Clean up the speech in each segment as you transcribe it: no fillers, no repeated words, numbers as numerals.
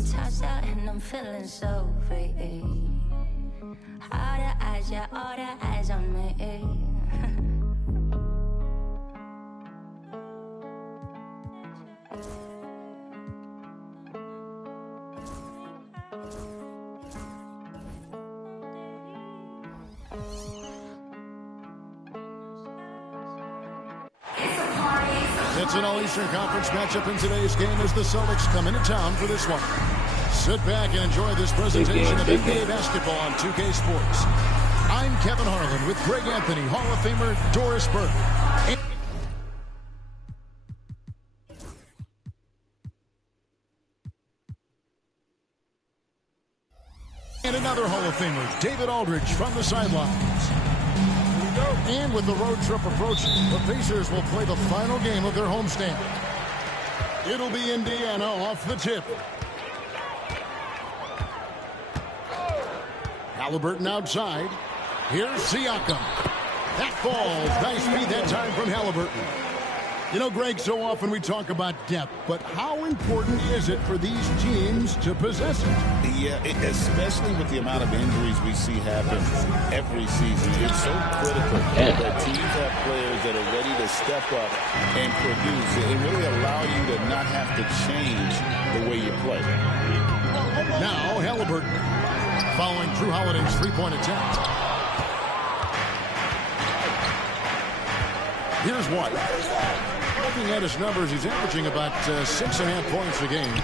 I'm touched out and I'm feeling so free. All the eyes, yeah, all the eyes on me. It's an All-Eastern Conference matchup in today's game as the Celtics come into town for this one. Sit back and enjoy this presentation of NBA basketball on 2K Sports. I'm Kevin Harlan with Greg Anthony, Hall of Famer Doris Burke. And another Hall of Famer, David Aldridge, from the sidelines. And with the road trip approaching, the Pacers will play the final game of their homestand. It'll be Indiana off the tip. Halliburton outside. Here's Siakam. That falls. Nice feed that time from Halliburton. You know, Greg, so often we talk about depth, but how important is it for these teams to possess it? Yeah, especially with the amount of injuries we see happen every season. It's so critical that teams have players that are ready to step up and produce and really allow you to not have to change the way you play. Now, Halliburton following Drew Holiday's three-point attempt. Here's White. Looking at his numbers, he's averaging about 6.5 points a game.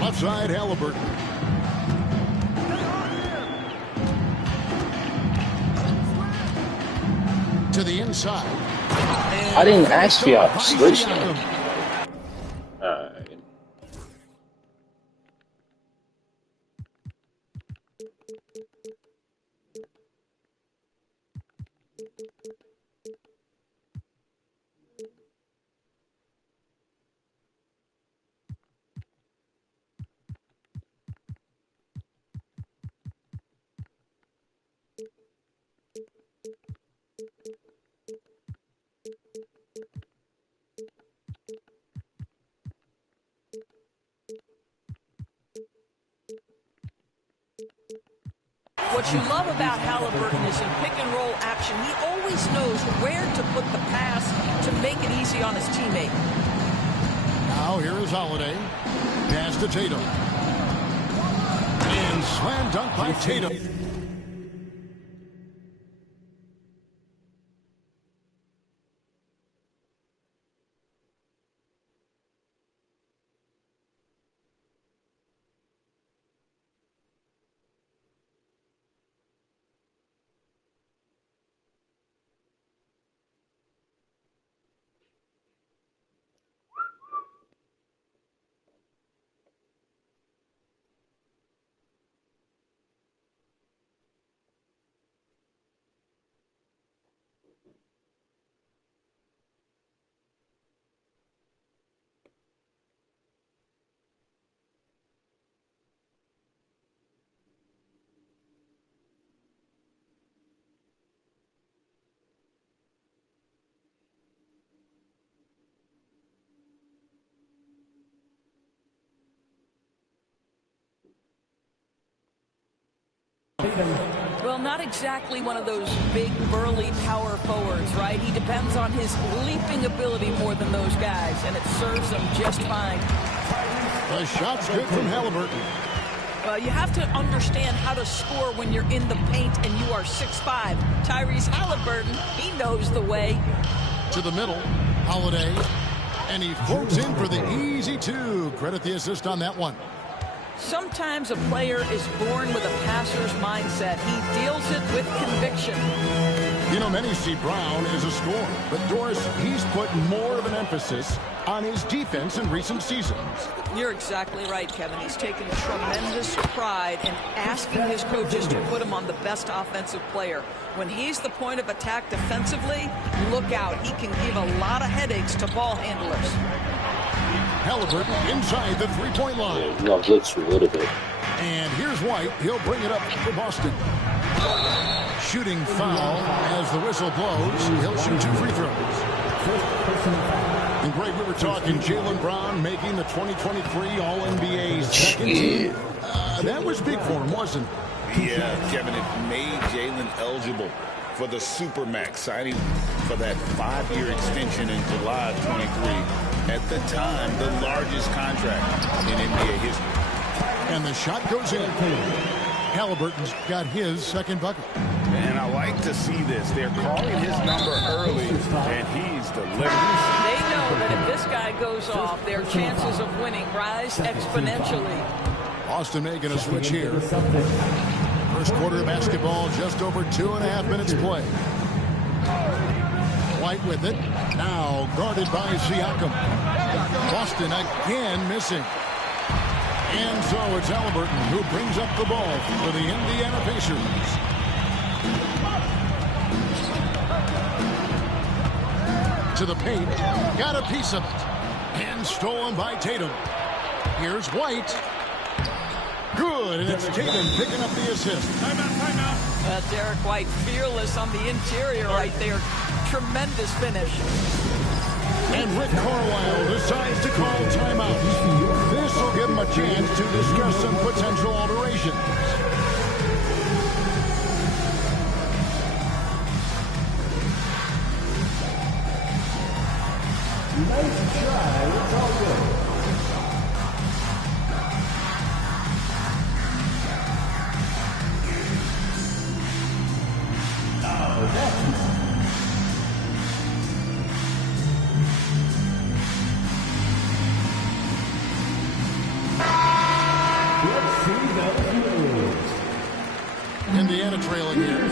Left side, Halliburton. To the inside. I didn't ask you to switch them. What you love about Halliburton is in pick-and-roll action, he always knows where to put the pass to make it easy on his teammate. Now here is Holiday. Pass to Tatum. And slam dunk by Tatum. Well, not exactly one of those big, burly power forwards, right? He depends on his leaping ability more than those guys, and it serves him just fine. The shot's good from Halliburton. Well, you have to understand how to score when you're in the paint and you are 6'5". Tyrese Halliburton, he knows the way. To the middle, Holiday, and he floats in for the easy two. Credit the assist on that one. Sometimes a player is born with a passer's mindset. He deals it with conviction. You know, many see Brown as a scorer, but Doris, he's put more of an emphasis on his defense in recent seasons. You're exactly right, Kevin. He's taken tremendous pride in asking his coaches to put him on the best offensive player. When he's the point of attack defensively, look out. He can give a lot of headaches to ball handlers. Halliburton inside the three-point line. Yeah, no, blitz a little bit. And here's White. He'll bring it up for Boston. Shooting foul as the whistle blows. He'll shoot 2 free throws. And break, we were talking Jaylen Brown making the 2023 All-NBA second team. That was big for him, wasn't it? Yeah, Kevin, it made Jaylen eligible for the Supermax, signing for that 5-year extension in July of 23. At the time, the largest contract in NBA history. And the shot goes in. Halliburton's got his second bucket. And I like to see this. They're calling his number early, and he's delivering. They know that if this guy goes off, their chances of winning rise exponentially. Austin making a switch here. First quarter of basketball, just over 2.5 minutes play. White with it. Now guarded by Siakam. Boston again missing. And so it's Halliburton who brings up the ball for the Indiana Pacers. To the paint. Got a piece of it. And stolen by Tatum. Here's White. Good, and it's Tatum picking up the assist. Timeout. Derek White fearless on the interior right there. Tremendous finish. And Rick Carlisle decides to call timeout. This will give him a chance to discuss some potential alterations. Nice try. It's all good. Indiana trailing here.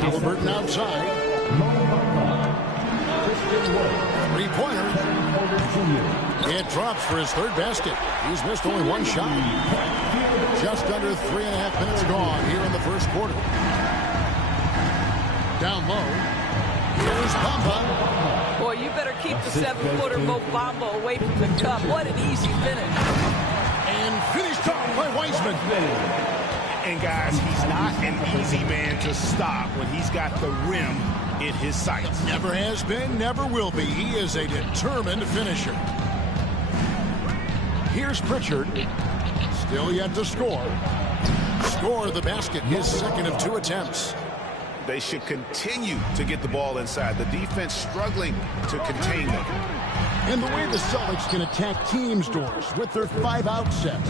Halliburton outside. Three-pointer. It drops for his third basket. He's missed only one shot. Just under 3.5 minutes gone here in the first quarter. Down low. Here's Bamba. Boy, you better keep the 7-footer Mo Bamba away from the cup. What an easy finish. And finished off by Wiseman. And guys, he's not an easy man to stop when he's got the rim in his sights. Never has been, never will be. He is a determined finisher. Here's Pritchard. Still yet to score. Score the basket, his second of 2 attempts. They should continue to get the ball inside. The defense struggling to contain them. And the way the Celtics can attack teams' doors with their 5-out set,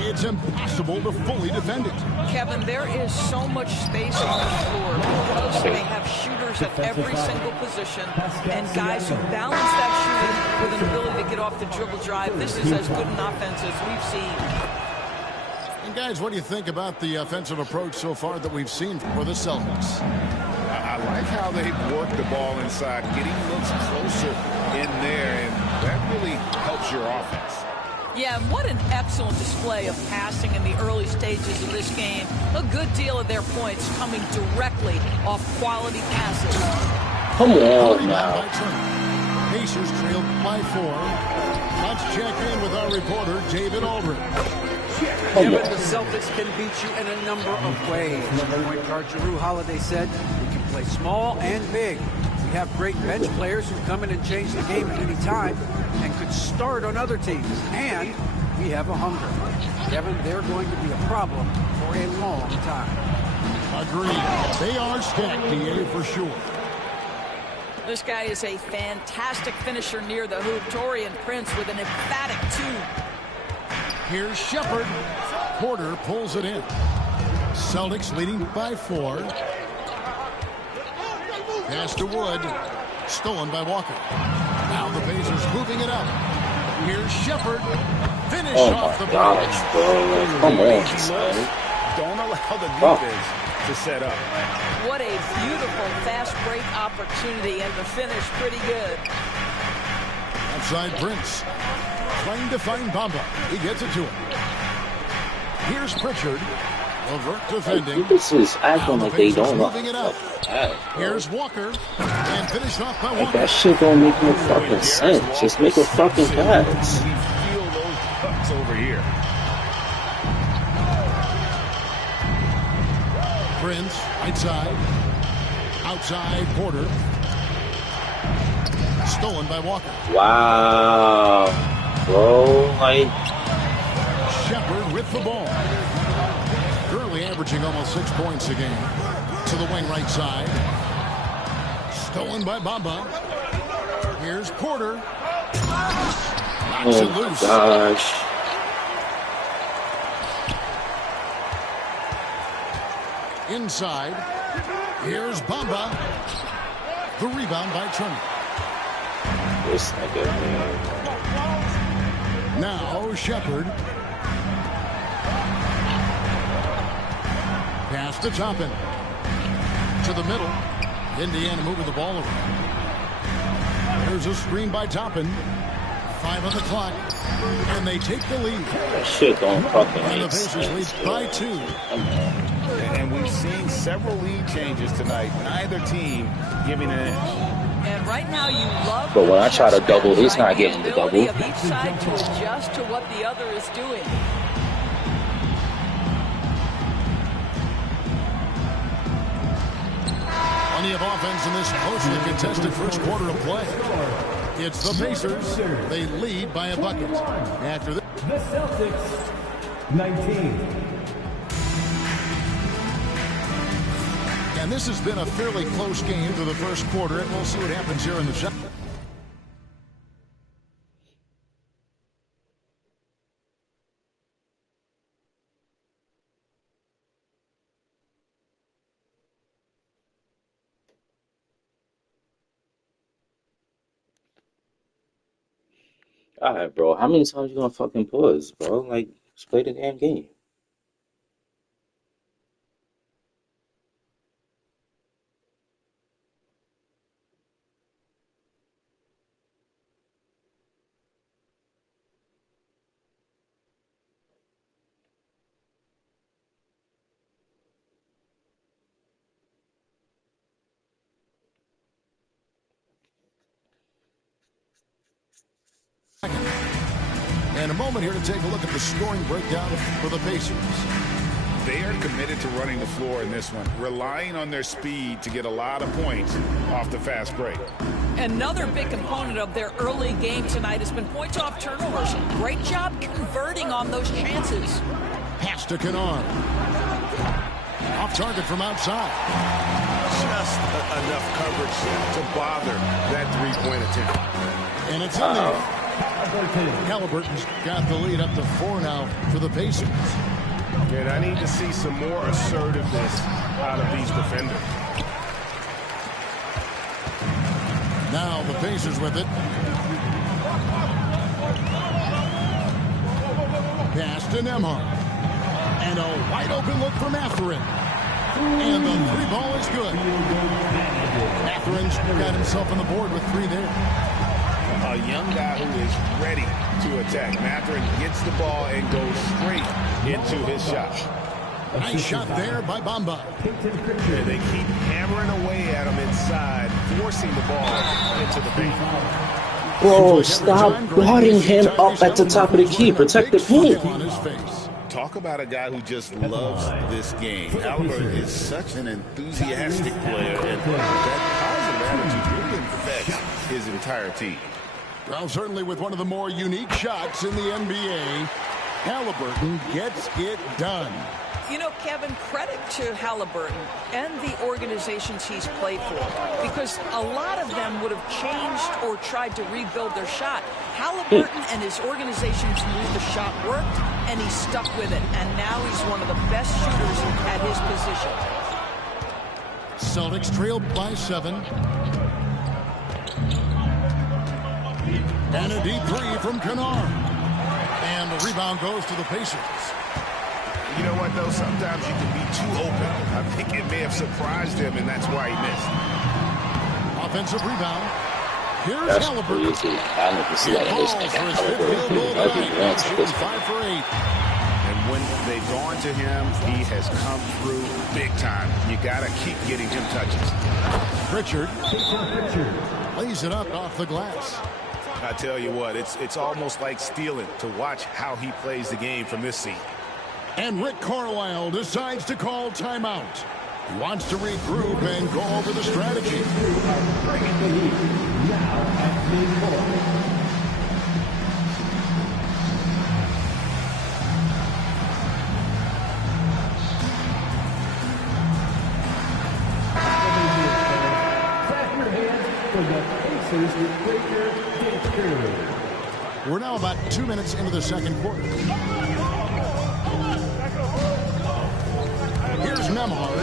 it's impossible to fully defend it. Kevin, there is so much space on the floor because they have shooters at every single position and guys who balance that shooting with an ability to get off the dribble drive. This is as good an offense as we've seen. And guys, what do you think about the offensive approach so far that we've seen for the Celtics? I like how they've worked the ball inside, getting looks closer in there, and that really helps your offense. Yeah, what an excellent display of passing in the early stages of this game. A good deal of their points coming directly off quality passes. Come on now. Pacers trailed by 4. Let's check in with our reporter, David Aldridge. Kevin, the Celtics can beat you in a number of ways. Point guard Jrue Holiday said, we can play small and big. We have great bench players who come in and change the game at any time and could start on other teams. And we have a hunger. Kevin, they're going to be a problem for a long time. Agreed. They are stacked, DA, for sure. This guy is a fantastic finisher near the hoop. Taurean Prince with an emphatic 2. Here's Shepard. Porter pulls it in. Celtics leading by 4. Pass to Wood. Stolen by Walker. Now the Pacers moving it up. Here's Shepard. Finish off the gosh, bro. Come on, son. Don't allow the defense to set up. What a beautiful fast break opportunity, and the finish pretty good. Outside Prince. Trying to find Bamba. He gets it to him. Here's Pritchard. Levert defending. This is acting like they don't know. Here's Walker. And finish off by Walker. Like, that shit don't make no fucking sense. Just make a fucking pass. We feel those cuts over here. Prince, right side. Outside, Porter. Stolen by Walker. Wow. Bro, like... Shepard with the ball. Currently averaging almost 6 points a game. To the wing right side. Stolen by Bamba. Here's Porter. Knocks it loose. Gosh. Inside. Here's Bamba. The rebound by Turner. This nigga, man. Now Shepard. Pass to Toppin. To the middle. Indiana moving the ball around. There's a screen by Toppin. 5 on the clock. And they take the lead. That shit don't fucking And the make Pacers lead sense. by 2. And we've seen several lead changes tonight. Neither team giving an inch. And right now you love. But when I try to double, he's not getting the double. Of each side to adjust to what the other is doing. Plenty of offense in this closely contested first quarter of play. It's the Pacers. They lead by a bucket. After this. The Celtics, 19. And this has been a fairly close game through the first quarter, and we'll see what happens here in the second. Alright, bro. How many times you gonna fucking pause, bro? Like, just play the damn game. And a moment here to take a look at the scoring breakdown for the Pacers. They are committed to running the floor in this one, relying on their speed to get a lot of points off the fast break. Another big component of their early game tonight has been points off turnovers. Great job converting on those chances. Pass to Kennard. Off target from outside. Just enough coverage to bother that three-point attempt. And it's in there. Halliburton's got the lead up to 4 now for the Pacers. And I need to see some more assertiveness out of these defenders. Now the Pacers with it. Pass to Nembhard. And a wide open look from Mathurin. And the 3 ball is good. Mathurin's got himself on the board with 3 there. A young guy who is ready to attack. Mathurin gets the ball and goes straight into his shot. Nice shot there by Bamba. And they keep hammering away at him inside, forcing the ball into the paint. Bro, stop guarding him up at the top of the key. Protect the paint. Talk about a guy who just loves this game. Halliburton is such an enthusiastic player, and that positive attitude really affects his entire team. Well, certainly with one of the more unique shots in the NBA, Halliburton gets it done. You know, Kevin, credit to Halliburton and the organizations he's played for, because a lot of them would have changed or tried to rebuild their shot. Halliburton and his organizations knew the shot worked, and he stuck with it. And now he's one of the best shooters at his position. Celtics trail by 7. And a deep 3 from Kennard. And the rebound goes to the Pacers. You know what, though? Sometimes you can be too open. I think it may have surprised him, and that's why he missed. Offensive rebound. Here's That's Halliburton. crazy. I need to see that this nigga Halliburton. I'd be glad to this 5 for 8. And when they've gone to him, he has come through big time. You got to keep getting him touches. Pritchard lays it up off the glass. I tell you what, it's almost like stealing to watch how he plays the game from this seat. And Rick Carlisle decides to call timeout. He wants to regroup and go over the strategy. Now at For the Pacers with Breaker Baker. We're now about 2 minutes into the second quarter. Here's Nembhard.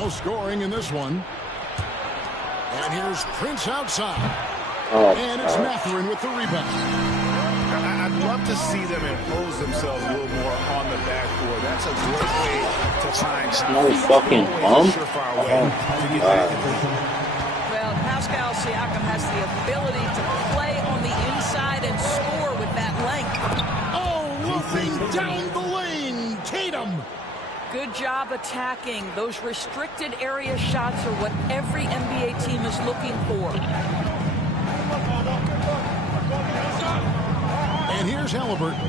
No scoring in this one. And here's Prince outside. And it's Mathurin with the rebound. I'd love to see them impose themselves a little more on the backboard. That's a great way to find no fucking bump. Well, Pascal Siakam has the ability to play on the inside and score with that length. Oh, looping down the lane. Tatum. Good job attacking. Those restricted area shots are what every NBA team is looking for. And here's Halliburton.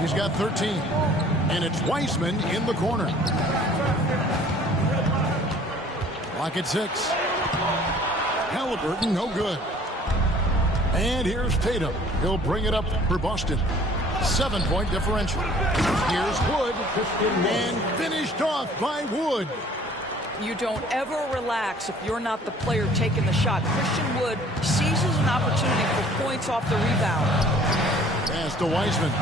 He's got 13. And it's Wiseman in the corner. Clock at 6. Halliburton, no good. And here's Tatum. He'll bring it up for Boston. 7-point differential. Here's Wood. And finished off by Wood. You don't ever relax if you're not the player taking the shot. Christian Wood seizes an opportunity for points off the rebound. Pass to Wiseman.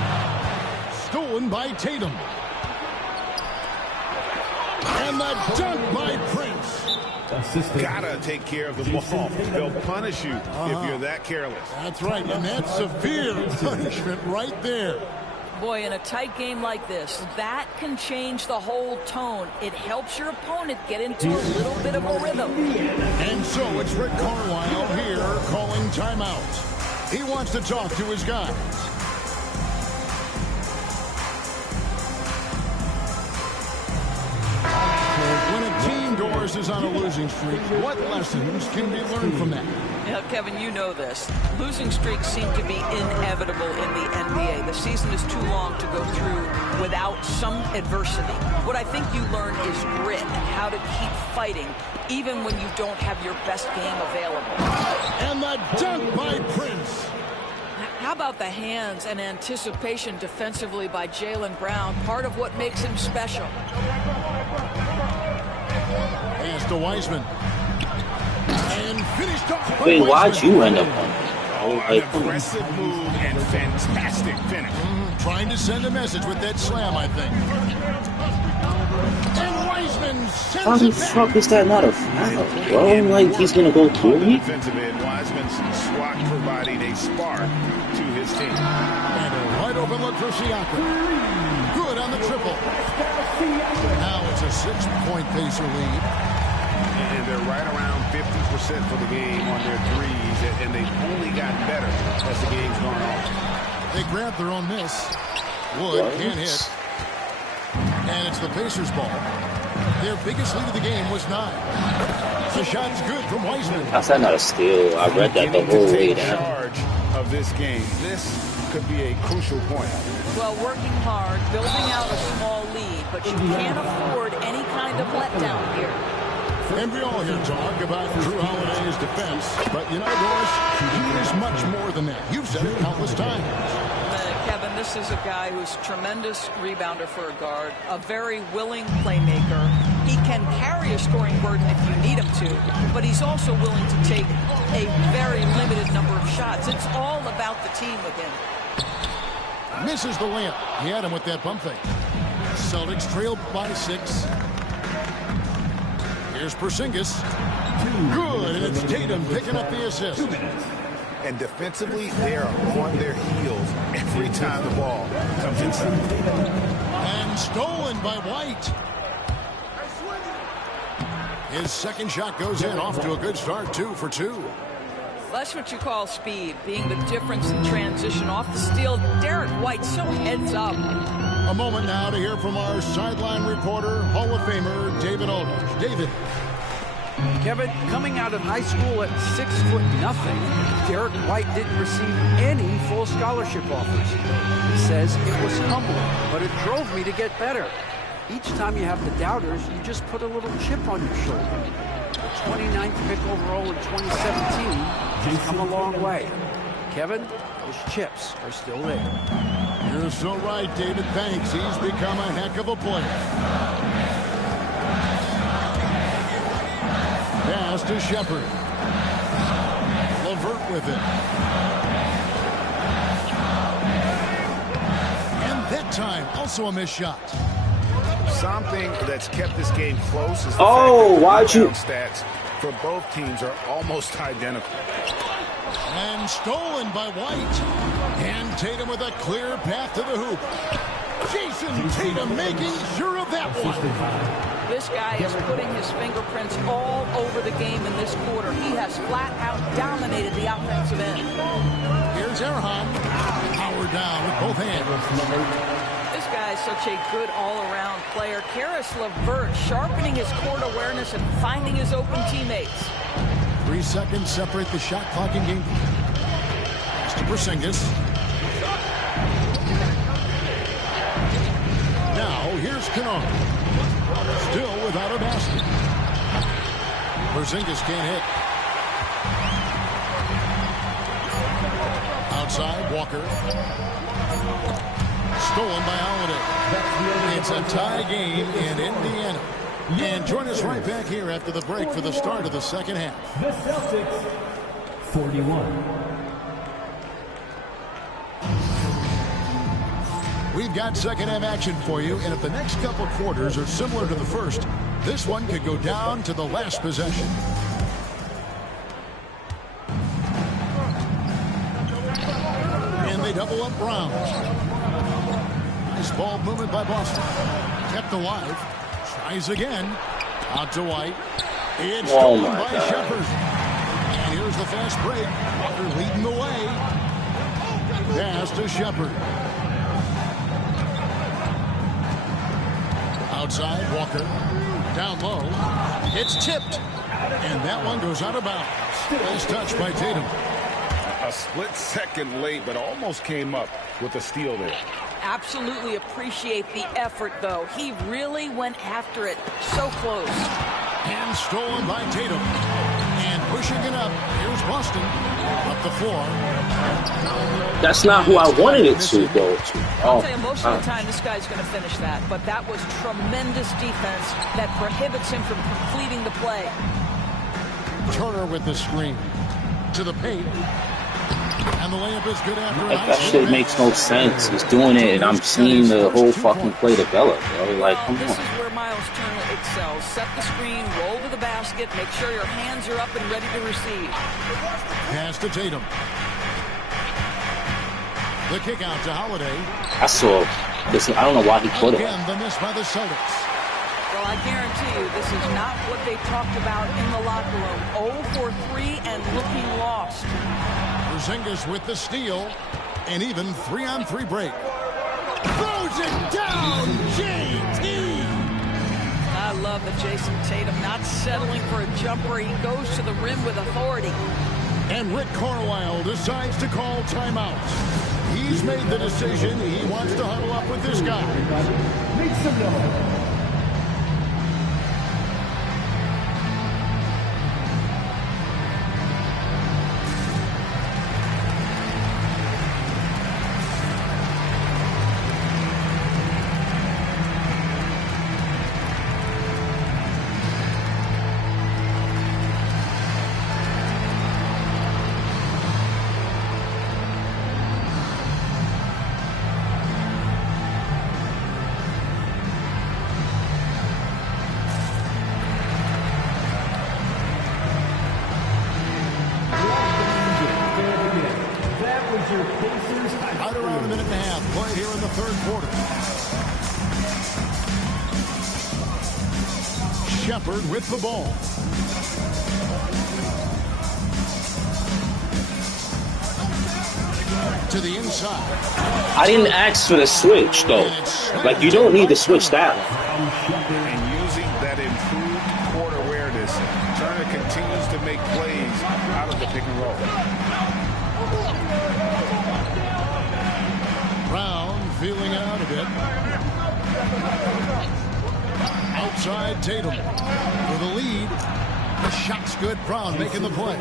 Stolen by Tatum. And the dunk by Prince. Gotta take care of the ball. They'll punish you if you're that careless. That's right, and that's severe punishment right there. Boy, in a tight game like this, that can change the whole tone. It helps your opponent get into a little bit of a rhythm. And so it's Rick Carlisle here calling timeout. He wants to talk to his guys. When a team, Doris, is on a losing streak, what lessons can be learned from that? Yeah, Kevin, you know this. Losing streaks seem to be inevitable in the NBA. The season is too long to go through without some adversity. What I think you learn is grit and how to keep fighting even when you don't have your best game available. And the dunk by Prince. How about the hands and anticipation defensively by Jaylen Brown, part of what makes him special. Pass to Wiseman. And finished off by Wait, Wiseman. why'd you end up on? An aggressive move and fantastic finish. Trying to send a message with that slam, I think. And Wiseman How sends the it back. fuck is that not a foul, bro? Like, he's gonna go through me? Defensive end, Wiseman's swat providing a spark to his team. And a wide open look for Siakam. Good on the triple. Now it's a 6-point Pacer lead. And they're right around 50% for the game on their threes, and they've only gotten better as the game's gone on. They grab their own miss. Wood can't hit. And it's the Pacers' ball. Their biggest lead of the game was 9. The shot's good from Wiseman. How's that not a steal? I read that the whole way down. Charge of this game. This could be a crucial point. Well, working hard, building out a small lead, but you can't afford any kind of letdown here. And we all hear talk about Drew Holiday's defense, but you know, Doris, he is much more than that. You've said it countless times. Kevin, this is a guy who's a tremendous rebounder for a guard, a very willing playmaker. He can carry a scoring burden if you need him to, but he's also willing to take a very limited number of shots. It's all about the team with him. Misses the layup. He had him with that bump fake. Celtics trailed by 6. Here's Porzingis. Good, and it's Tatum picking up the assist. And defensively, they are on their heels every time the ball comes inside. And stolen by White. His second shot goes in, off to a good start, 2 for 2. That's what you call speed, being the difference in transition. Off the steal, Derek White so heads up. A moment now to hear from our sideline reporter, Hall of Famer David Aldridge. David. Kevin, coming out of high school at 6'0", Derek White didn't receive any full scholarship offers. He says it was humbling, but it drove me to get better. Each time you have the doubters, you just put a little chip on your shoulder. The 29th pick overall in 2017 has come a long way. Kevin, those chips are still there. You're so right, David. Thanks. He's become a heck of a player. Pass to Shepard. LeVert with it. And that time, also a missed shot. Something that's kept this game close is the why'd you? Stats for both teams are almost identical. And stolen by White. And Tatum with a clear path to the hoop. Jason Tatum making sure of that one. This guy is putting his fingerprints all over the game in this quarter. He has flat out dominated the offensive end. Here's Erhan. Power down with both hands. This guy is such a good all-around player. Karis LeVert sharpening his court awareness and finding his open teammates. 3 seconds separate the shot clock in game. Pass to Porzingis. Now here's Kennard. Still without a basket. Porzingis can't hit. Outside, Walker. Stolen by Holiday. It's a tie game in Indiana. And join us right back here after the break for the start of the second half. The Celtics, 41. We've got second half action for you, and if the next couple quarters are similar to the first, this one could go down to the last possession. And they double up Brown. Nice ball movement by Boston. Kept alive. Tries again. Out to White. It's stolen by Shepard. And here's the fast break. Walker leading the way. Pass to Shepard. Outside, Walker. Down low. It's tipped. And that one goes out of bounds. Nice touch by Tatum. A split second late, but almost came up with a steal there. Absolutely appreciate the effort, though. He really went after it. So close. And stolen by Tatum. And pushing it up. Here's Boston. Up the floor. That's not who I wanted it to go to. I'll tell you, most of the time this guy's going to finish that. But that was tremendous defense that prohibits him from completing the play. Turner with the screen. To the paint. And the layup is good after like, that shit makes no sense. He's doing it, and I'm seeing the whole fucking play develop, bro. Like, come on. This is where Miles Turner excels. Set the screen, roll to the basket, make sure your hands are up and ready to receive. Pass to Tatum. The kick out to Holiday. I saw this. I don't know why he put it. Again, the miss by the Celtics. Well, I guarantee you, this is not what they talked about in the locker room. 0 for 3 and looking lost. Porzingis with the steal, and even 3-on-3 break. Throws it down, JT! I love the Jason Tatum not settling for a jumper. He goes to the rim with authority. And Rick Carlisle decides to call timeouts. He's made the decision. He wants to huddle up with this guy. Make some noise. Right around a minute and a half played here in the third quarter. Shepard with the ball. To the inside. I didn't ask for the switch, though. Like, you don't need to switch that. And using that improved court awareness, Turner continues to make plays out of the pick and roll. Brown feeling it out a bit. Outside Tatum for the lead. The shot's good. Brown making the play.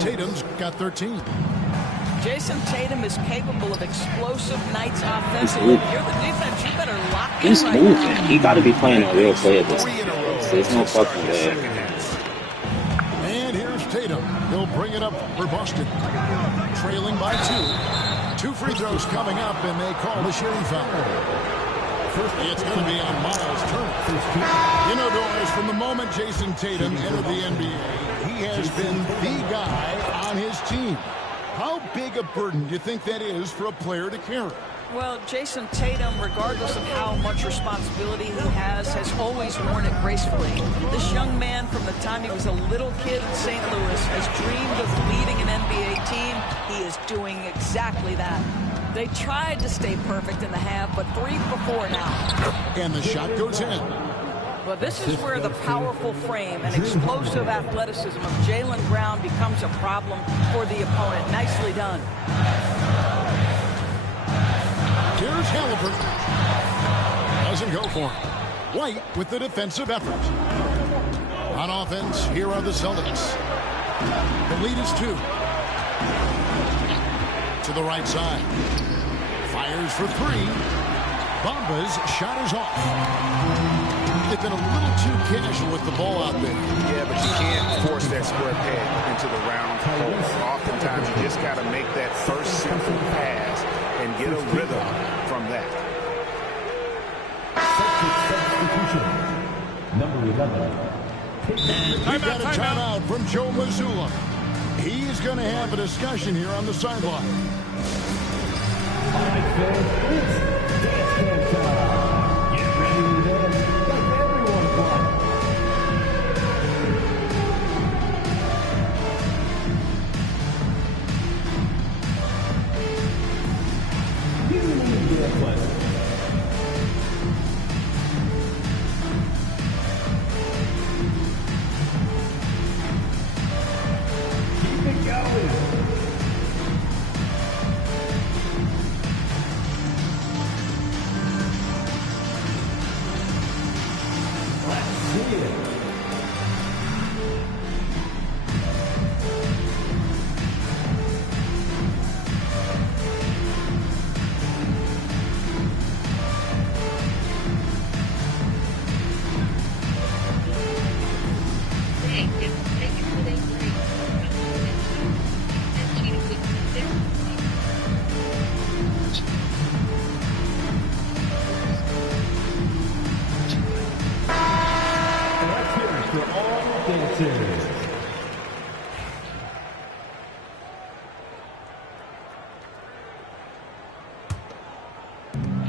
Tatum's got 13. Jason Tatum is capable of explosive nights offensively. If you're the defense, you better lock in. He's moving. He got to be playing a real player this time. There's no fucking way. Tatum. He'll bring it up for Boston. Trailing by 2. 2 free throws coming up, and they call the shooting foul. It's going to be on Miles Turner. You know, Doris, from the moment Jason Tatum entered the NBA, he has been the guy on his team. How big a burden do you think that is for a player to carry? Well, Jason Tatum, regardless of how much responsibility he has always worn it gracefully. This young man, from the time he was a little kid in St. Louis, has dreamed of leading an NBA team. He is doing exactly that. They tried to stay perfect in the half, but 3 for 4 now. And the shot goes in. Well, this is where the powerful frame and explosive athleticism of Jaylen Brown becomes a problem for the opponent. Nicely done. Here's Halliburton. Doesn't go for him. White with the defensive effort. On offense, here are the Celtics. The lead is 2. To the right side. Fires for 3. Bamba's shot is off. They've been a little too casual with the ball out there. Yeah, but you can't force that square peg into the round hole. Oftentimes, you just got to make that first simple pass and get a rhythm from that. Number 11. We've got a timeout from Joe Mazzulla. He's going to have a discussion here on the sideline. Get ready to dance like everyone wants. Keep it going.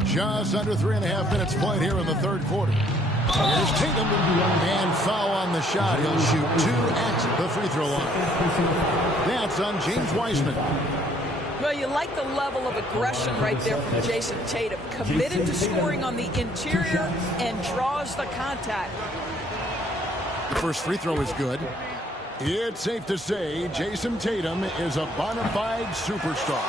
Just under 3.5 minutes played here in the third quarter. Here's Tatum, and foul on the shot. He'll shoot 2 at the free throw line. That's on James Wiseman. Well, you like the level of aggression right there from Jason Tatum. Committed to scoring on the interior and draws the contact. The first free throw is good. It's safe to say Jason Tatum is a bona fide superstar.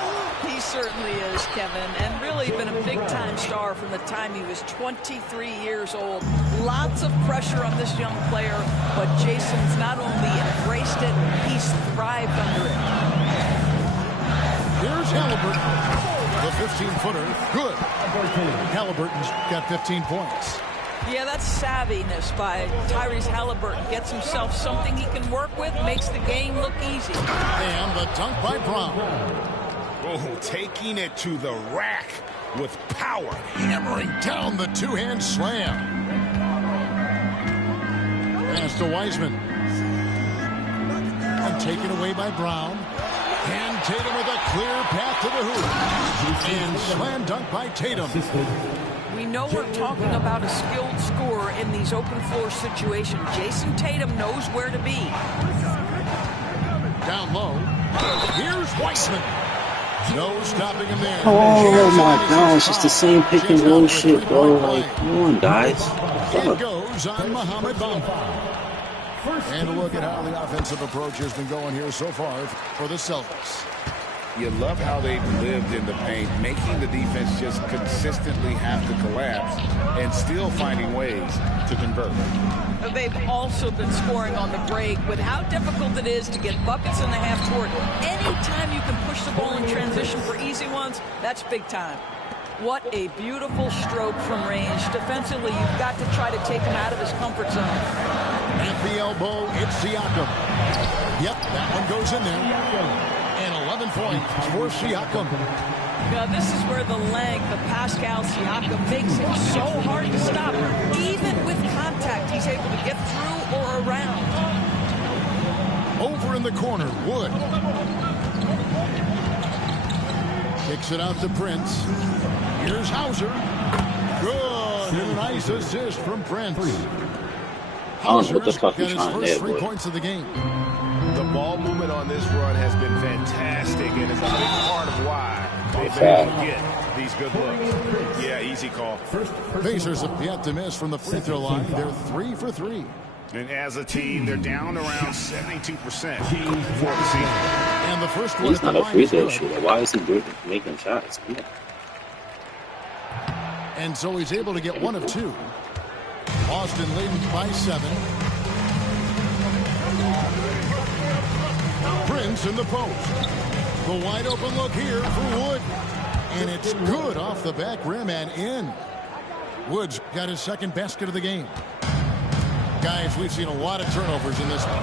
He certainly is, Kevin, and really been a big-time star from the time he was 23 years old. Lots of pressure on this young player, but Jason's not only embraced it, he's thrived under it. Here's Halliburton. The 15-footer, good. Halliburton's got 15 points. Yeah, that's savviness by Tyrese Halliburton. Gets himself something he can work with, makes the game look easy. And the dunk by Brown. Oh, taking it to the rack with power. Hammering down the two-hand slam. Pass to Wiseman. And taken away by Brown. And Tatum with a clear path to the hoop. And slam dunk by Tatum. We know we're talking about a skilled scorer in these open floor situations. Jason Tatum knows where to be. Down low. Here's Wiseman. No stopping him there. Oh my God, it's just the same pick and roll shit, bro. Like, come on, guys. It goes on Mohamed Bamba. And a look at how the offensive approach has been going here so far for the Celtics. You love how they've lived in the paint, making the defense just consistently have to collapse and still finding ways to convert. They've also been scoring on the break with how difficult it is to get buckets in the half court. Anytime you can push the ball in transition for easy ones, that's big time. What a beautiful stroke from range. Defensively, you've got to try to take him out of his comfort zone. At the elbow, it's Siakam. Yep, that one goes in there. And 11 points for Siakam. Now, this is where the length of Pascal Siakam makes him so hard to stop. Even with contact, he's able to get through or around. Over in the corner, Wood. Kicks it out to Prince. Here's Hauser. Good. And a nice assist from Prince. Hauser's got his first 3 points of the game. The ball movement on this run has been fantastic, and it's a big part of why they've been able to get these good looks. Yeah, easy call. Pacers have yet to miss from the free throw line. They're 3 for 3. And as a team, they're down around 72% for the season. And the first one He's not a free throw shooter. Why is he making shots? Yeah. And so he's able to get 1 of 2. Boston leading by 7. Prince in the post. The wide open look here for Wood. And it's good off the back rim and in. Wood's got his second basket of the game. Guys, we've seen a lot of turnovers in this one.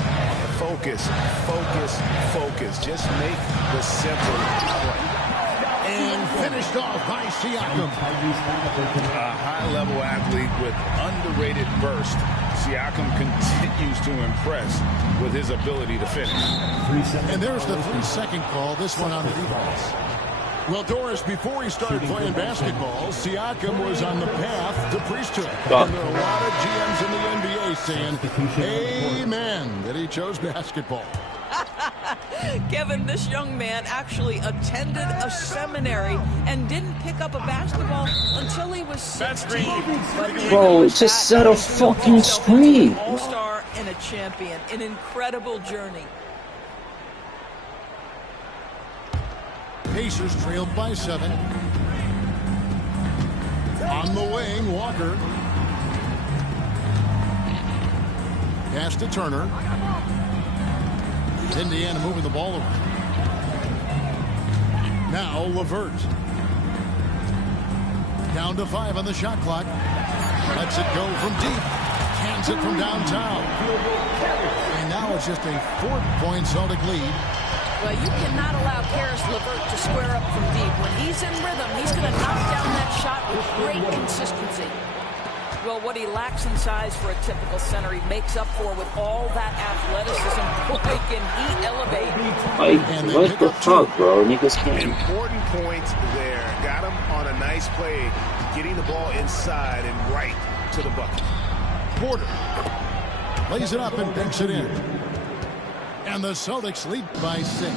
Focus, focus, focus. Just make the simple play. And finished off by Siakam. A high-level athlete with underrated burst. Siakam continues to impress with his ability to finish. And there's the 3-second call, this one on the defense. Well, Doris, before he started playing basketball, Siakam was on the path to priesthood. And there are a lot of GMs in the NBA saying, amen, that he chose basketball. Kevin, this young man actually attended a seminary and didn't pick up a basketball until he was 16. Bro, just set a fucking screen. An all-star and a champion. An incredible journey. Pacers trailed by 7. On the wing, Walker. Pass to Turner. Indiana moving the ball over. Now LeVert. Down to 5 on the shot clock. Lets it go from deep. Hands it from downtown. And now it's just a 4-point Celtic lead. Well, you cannot allow Karis LeVert to square up from deep. When he's in rhythm, he's going to knock down that shot with great consistency. Well, what he lacks in size for a typical center, he makes up for with all that athleticism. Boy, can he elevate. Like, what the fuck, bro? Niggas can't. Important points there. Got him on a nice play, getting the ball inside and right to the bucket. Porter lays it up and banks it in. And the Celtics lead by 6.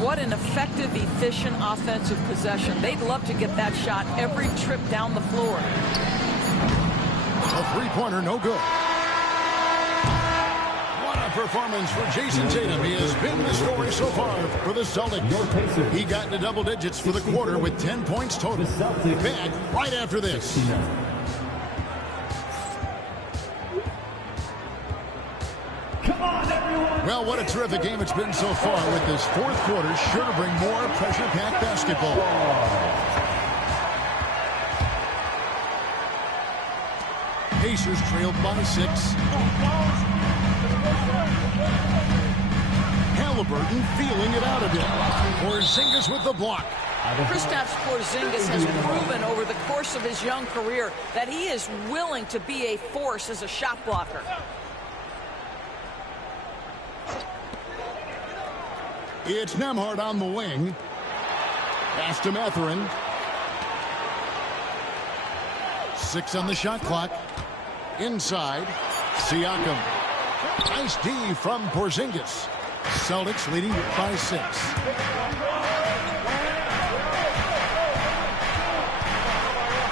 What an effective, efficient offensive possession. They'd love to get that shot every trip down the floor. A 3-pointer, no good. What a performance for Jason Tatum. He has been the story so far for the Celtics. He got into double digits for the quarter with 10 points total. Back right after this. Well, what a terrific game it's been so far with this fourth quarter. Sure to bring more pressure-packed basketball. Pacers trailed by 6. Halliburton feeling it out a bit. Porzingis with the block. Kristaps Porzingis has proven over the course of his young career that he is willing to be a force as a shot blocker. It's Nembhard on the wing. Pass to Mathurin. 6 on the shot clock. Inside, Siakam. Nice D from Porzingis. Celtics leading by 6.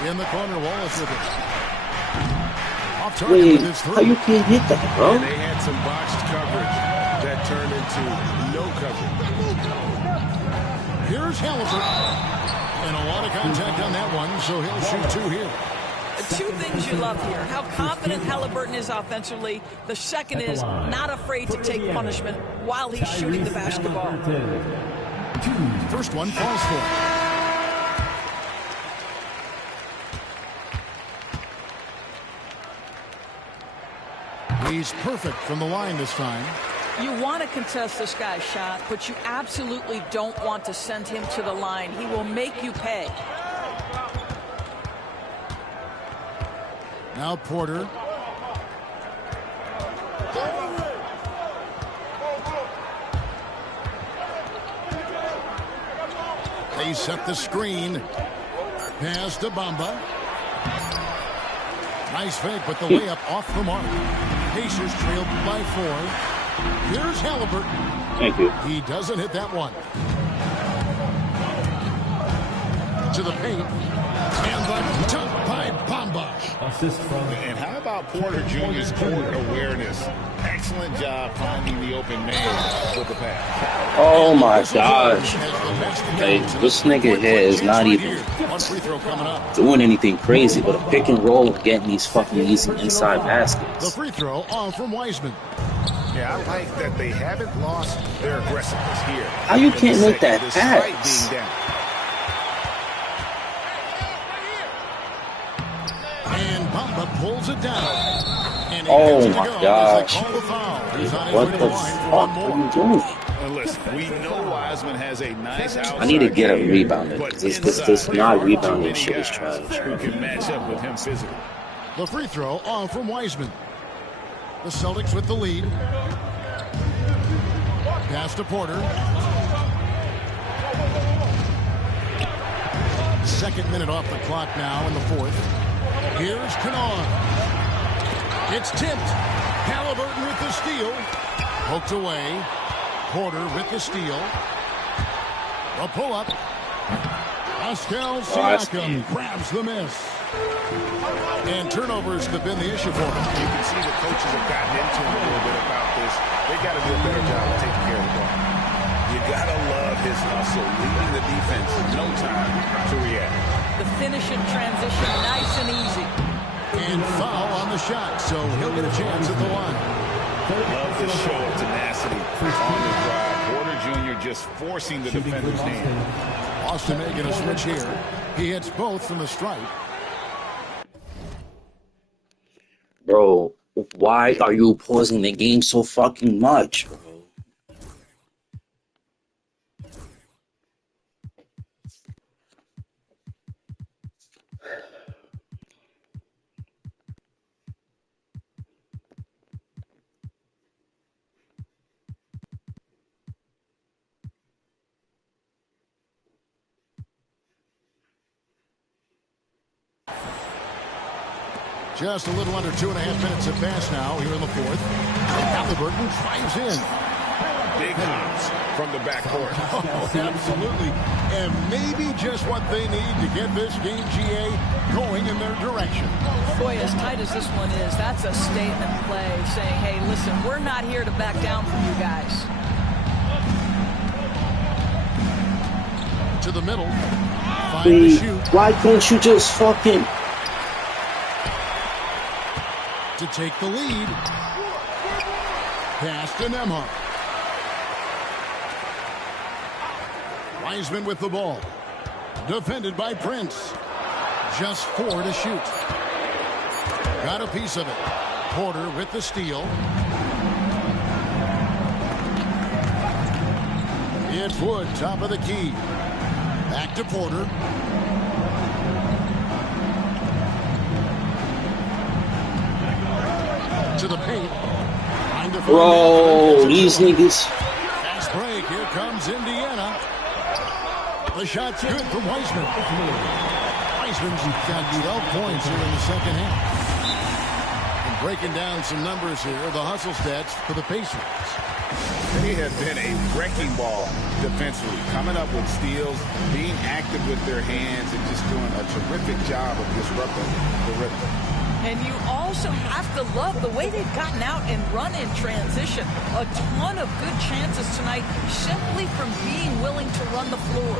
In the corner, Wallace with it. Off target with his 3. How you can't hit that, bro? And they had some botched coverage that turned into no coverage. Here's Halliburton. And a lot of contact on that one, so he'll shoot 2 here. 2 things you love here. How confident Halliburton is offensively. The second is not afraid to take punishment while he's shooting the basketball. First one falls for him. He's perfect from the line this time. You want to contest this guy's shot, but you absolutely don't want to send him to the line. He will make you pay. Now Porter. They set the screen. Pass to Bamba. Nice fake, but the layup off the mark. Pacers trailed by 4. Here's Halliburton. Thank you. He doesn't hit that one. To the paint. And the dunk by Bamba. Assist from. And how about Porter Jr.'s court awareness? Excellent job finding the open man with the pass. Oh my gosh. Like, this nigga here is not even doing anything crazy but a pick and roll and getting these fucking easy inside The baskets. free throw on from Wiseman. Yeah, I like that they haven't lost their aggressiveness here. How you can't make that despite pass? being down. And Bamba pulls it down. And Oh my gosh. What the fuck fuck are you doing? And listen, we know Wiseman has a nice outside. I need to get a game, rebounder but because this inside, not there are rebounding too shit many is guys trash. who can match up with him physically. The free throw on from Wiseman. The Celtics with the lead. Pass to Porter. Second minute off the clock now in the fourth. Here's Kennard. It's tipped. Halliburton with the steal. Poked away. Porter with the steal. A pull-up. Pascal Siakam grabs the miss. And turnovers have been the issue for him. You can see the coaches have gotten into him a little bit about this. They got to do a better job of taking care of the ball. You got to love his hustle, leading the defense with no time to react. The finish in transition, nice and easy. And foul on the shot, so he'll get a chance at the line. Love the show of tenacity on the drive. Porter Jr. just forcing the defender's hand. Austin making a switch here. He hits both from the stripe. Bro, why are you pausing the game so fucking much, bro? Just a little under 2.5 minutes have passed now here in the fourth. Halliburton drives in. Big hops from the backcourt. Oh, absolutely. And maybe just what they need to get this game, GA, going in their direction. Boy, as tight as this one is, that's a statement play saying, hey, listen, we're not here to back down from you guys. To the middle. Find the shoot. Why can't you just fucking... To take the lead. Pass to Nembhard. Wiseman with the ball. Defended by Prince. Just 4 to shoot. Got a piece of it. Porter with the steal. It's Wood, top of the key. Back to Porter. To the paint. Bro, these niggas. Fast break. Here comes Indiana. The shot's good from Wiseman. Wiseman's got 12 points here in the second half. And breaking down some numbers here, the hustle stats for the Pacers. They have been a wrecking ball defensively, coming up with steals, being active with their hands, and just doing a terrific job of disrupting the rhythm. And you also have to love the way they've gotten out and run in transition. A ton of good chances tonight simply from being willing to run the floor.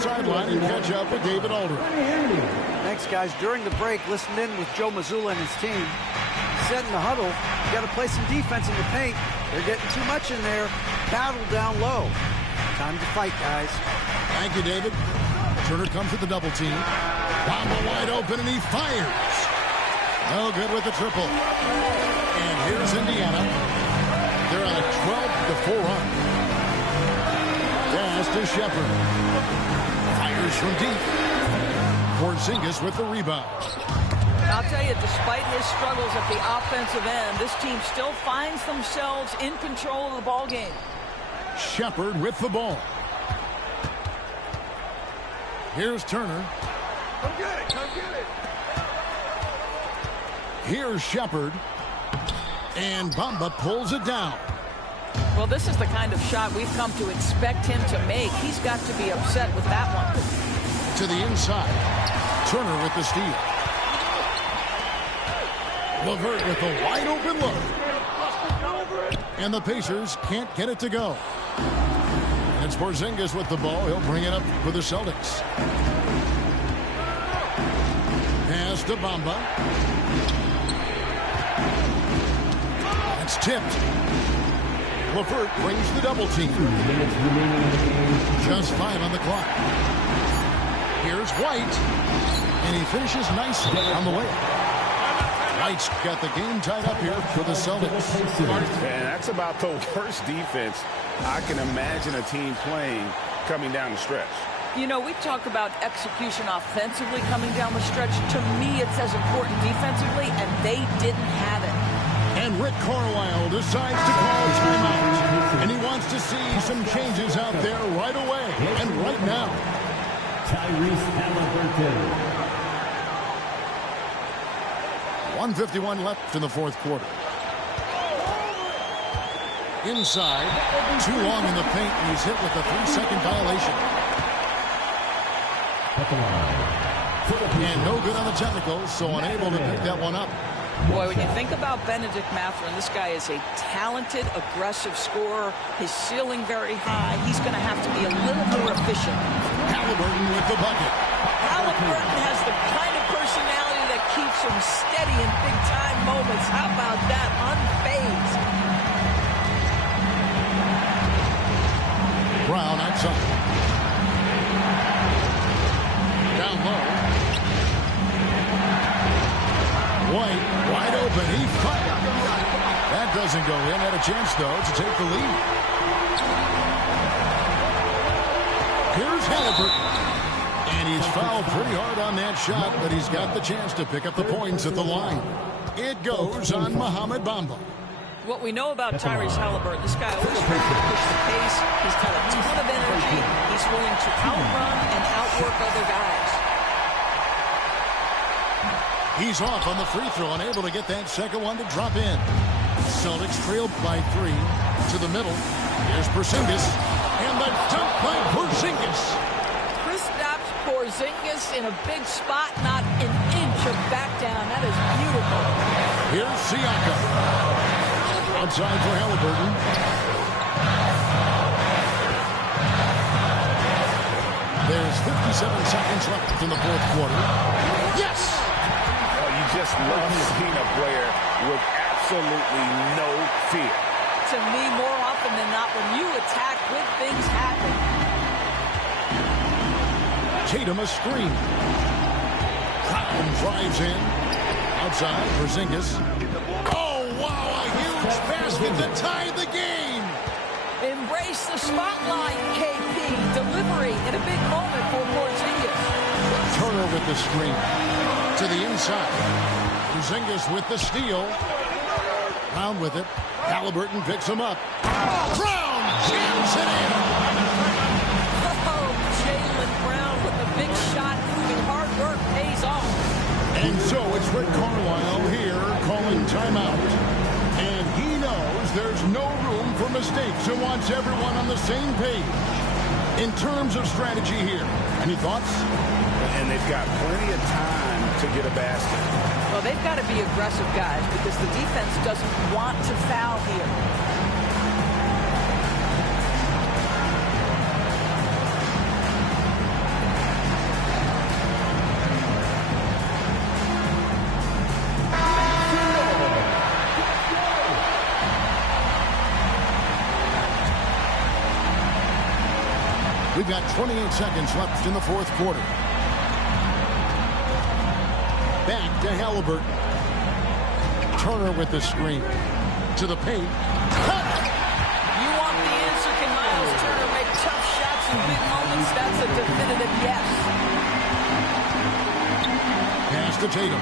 sideline and catch up with David Aldridge. Thanks, guys. During the break, listened in with Joe Mazzulla and his team. He said in the huddle, you got to play some defense in the paint. They're getting too much in there. Battle down low. Time to fight, guys. Thank you, David. Turner comes with the double team. Bamba wide open, and he fires. No good with the triple. And here's Indiana. They're on a 12-4 run. Pass to Shepard. Fires from deep. Porzingis with the rebound. I'll tell you, despite his struggles at the offensive end, this team still finds themselves in control of the ball game. Shepard with the ball. Here's Turner. Come get it. Come get it. Here's Shepard. And Bamba pulls it down. Well, this is the kind of shot we've come to expect him to make. He's got to be upset with that one. To the inside. Turner with the steal. LeVert with a wide open look. And the Pacers can't get it to go. And it's Porzingis with the ball. He'll bring it up for the Celtics. Pass to Bamba. It's tipped. LeVert brings the double team. Just 5 on the clock. Here's White. And he finishes nicely on the way. White's got the game tied up here for the Celtics. And that's about the worst defense I can imagine a team playing coming down the stretch. You know, we talk about execution offensively coming down the stretch. To me, it's as important defensively, and they didn't have it. And Rick Carlisle decides to call timeout. And he wants to see some changes out there right away and right now. Tyrese Halliburton. 1:51 left in the fourth quarter. Inside, too long in the paint, and he's hit with a 3-second violation. And no good on the technicals, so unable to pick that one up. Boy, when you think about Benedict Mathurin, this guy is a talented, aggressive scorer. His ceiling very high. He's going to have to be a little more efficient. Halliburton with the bucket. Halliburton has the kind of personality that keeps him steady in big-time moments. How about that? Unfazed. Brown outside. Down low. White wide open. He fired. That doesn't go in. Had a chance, though, to take the lead. Here's Halliburton. And he's fouled pretty hard on that shot, but he's got the chance to pick up the points at the line. It goes on Mohamed Bamba. What we know about Tyrese Halliburton, this guy always tries to push the pace. He's got a ton of energy. He's willing to outrun and outwork other guys. He's off on the free throw, unable to get that second one to drop in. Celtics trailed by 3 to the middle. Here's Porzingis, and the dunk by Porzingis. Chris stops Porzingis in a big spot, not an inch of back down. That is beautiful. Here's Siakam. Outside for Halliburton. There's 57 seconds left in the fourth quarter. Yes! Just love seeing a player with absolutely no fear. To me, more often than not, when you attack, good things happen. Tatum a screen. Brown drives in. Outside, Porzingis. Oh, wow, a huge basket to tie the game. Embrace the spotlight, KP. Delivery in a big moment for Porzingis. Turner with the screen. To the inside. Porzingis with the steal. Brown with it. Halliburton picks him up. Brown jams it in. Oh, Jaylen Brown with the big shot, proving hard work pays off. And so it's Rick Carlisle here calling timeout. And he knows there's no room for mistakes and wants everyone on the same page. In terms of strategy here, any thoughts? And they've got plenty of time to get a basket. Well, they've got to be aggressive, guys, because the defense doesn't want to foul here. We've got 28 seconds left in the fourth quarter. Back to Halliburton. Turner with the screen. To the paint. You want the answer? Can Miles Turner make tough shots in big moments? That's a definitive yes. Pass to Tatum.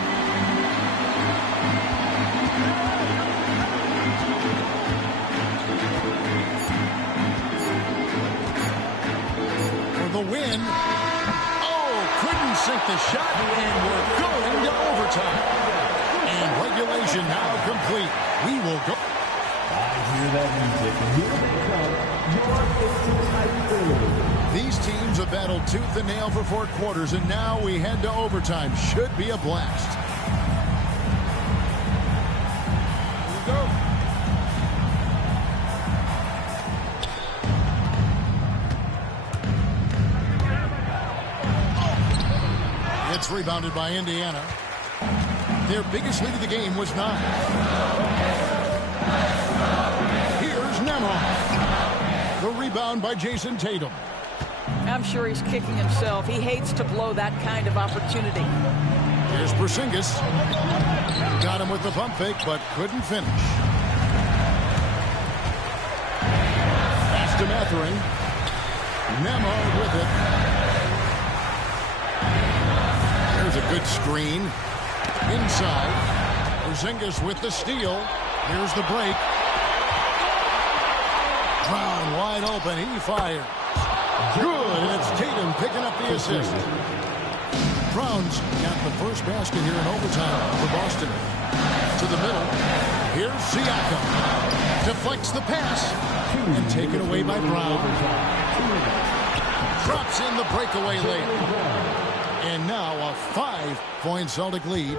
For the win. Oh, couldn't sink the shot, and we're going to overtime. And regulation now complete. We will go. I hear that music. Here they come. Your 18 These teams have battled tooth and nail for 4 quarters, and now we head to overtime. Should be a blast. Here we go. It's rebounded by Indiana. Their biggest lead of the game was 9. Here's Nemo. The rebound by Jason Tatum. I'm sure he's kicking himself. He hates to blow that kind of opportunity. Here's Porzingis. Got him with the pump fake, but couldn't finish. Pass to Mathurin. Nemo with it. There's a good screen. Inside. Porzingis with the steal. Here's the break. Brown wide open. He fires. Good, and it's Tatum picking up the assist. Brown's got the first basket here in overtime for Boston. To the middle. Here's Siakam. Deflects the pass. And taken away by Brown. Drops in the breakaway layup. And now a 5-point Celtic lead.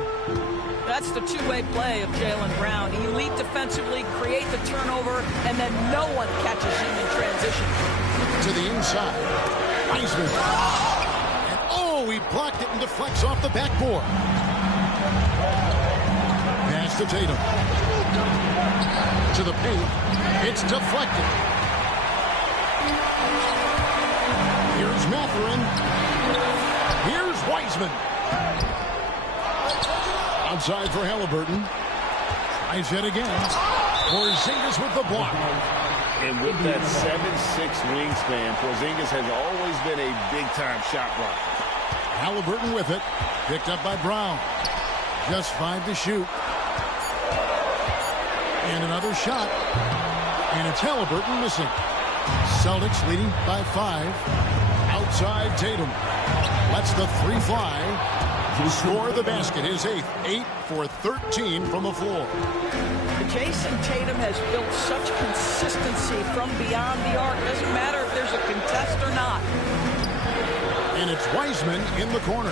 That's the two-way play of Jaylen Brown. Elite defensively, create the turnover, and then no one catches him in transition. To the inside. Wiseman. And oh, he blocked it and deflects off the backboard. Pass to Tatum. To the paint. It's deflected. Here's Mathurin. Here's Wiseman. Outside for Halliburton. Tries it again. Porzingis with the block. And with that 7'6" wingspan, Porzingis has always been a big-time shot blocker. Halliburton with it. Picked up by Brown. Just 5 to shoot. And another shot. And it's Halliburton missing. Celtics leading by 5. Outside Tatum. Lets the 3 fly. To score the basket, his 8th. 8 for 13 from the floor. Jason Tatum has built such consistency from beyond the arc. Doesn't matter if there's a contest or not. And it's Wiseman in the corner.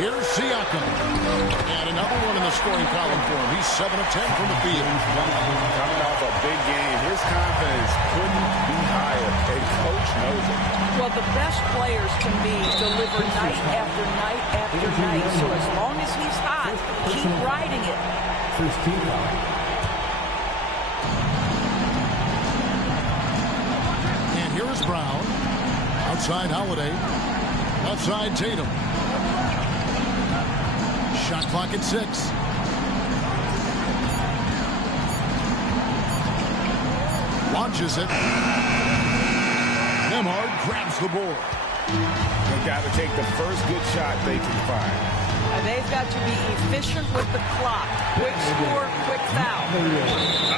Here's Siakam. And another one in the scoring column for him. He's 7 of 10 from the field. Coming off a big game, his confidence couldn't be higher, and coach knows it. Well, the best players to me deliver night after night after night. So as long as he's hot, keep riding it. First team foul. And here is Brown. Outside Holiday. Left side Tatum. Shot clock at 6. Launches it. Nembhard grabs the board. They've got to take the first good shot they can find. And they've got to be efficient with the clock. Quick score, quick foul.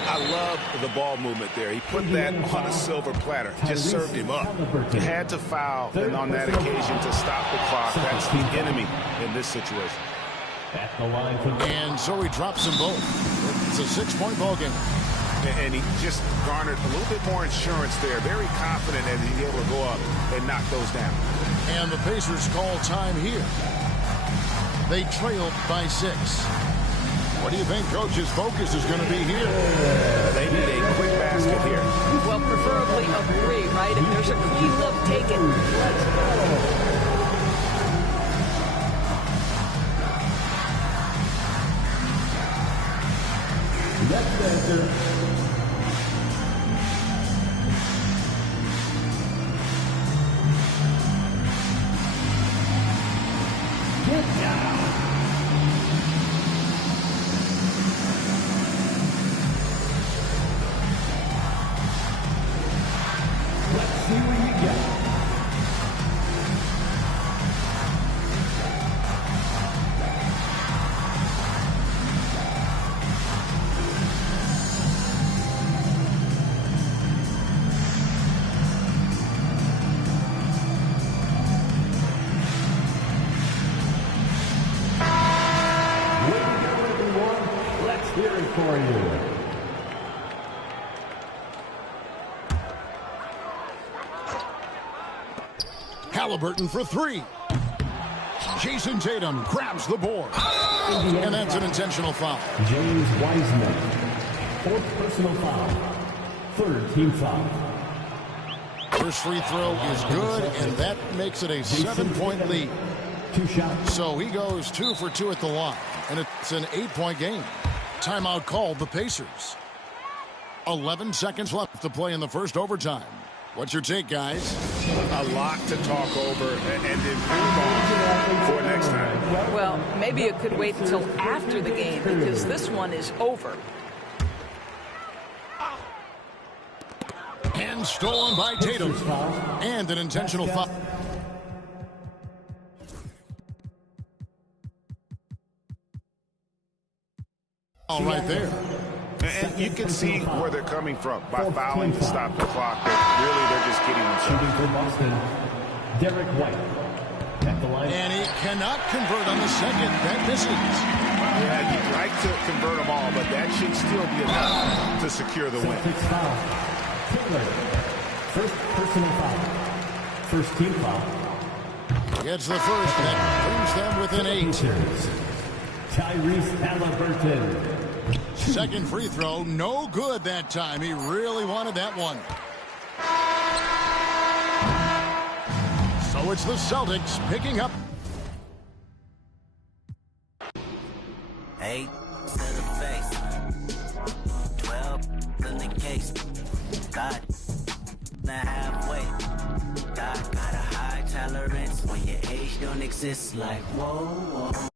I love the ball movement there. He put that on a silver platter. Just served him up. He had to foul, and on that occasion to stop the clock. That's the enemy in this situation. At the line for And so he drops them both. It's a 6-point ball game. And he just garnered a little bit more insurance there. Very confident that he'd be able to go up and knock those down. And the Pacers call time here. They trailed by 6. What do you think Coach's focus is going to be here? They need a quick basket here. Well, preferably a 3, right? If there's a clean look, take it. Let's go. Next answer. for you. Halliburton for three. Jason Tatum grabs the board. And that's an intentional foul. James Wiseman. Fourth personal foul. Third team foul. First free throw is good, and that makes it a 7-point lead. 2 shots. So he goes 2 for 2 at the line, and it's an 8-point game. Timeout called the Pacers. 11 seconds left to play in the first overtime. What's your take, guys? A lot to talk over and improve on for next time. Well, maybe it could wait until after the game because this one is over. And stolen by Tatum. And an intentional foul. All right there. And you can see where they're coming from by fouling to stop the clock, but really they're just kidding themselves. Shooting for Boston, Derek White. At the line. And he cannot convert on the second. That misses. Yeah, you'd like to convert them all, but that should still be enough to secure the win. Celtics foul. Taylor. First personal foul. First team foul. Gets the first. That brings them within 8. Tyrese Halliburton. Second free throw, no good that time. He really wanted that one. So it's the Celtics picking up. 8 to the face. 12 in the case. God, the halfway. God got a high tolerance when your age don't exist. Like, whoa, whoa.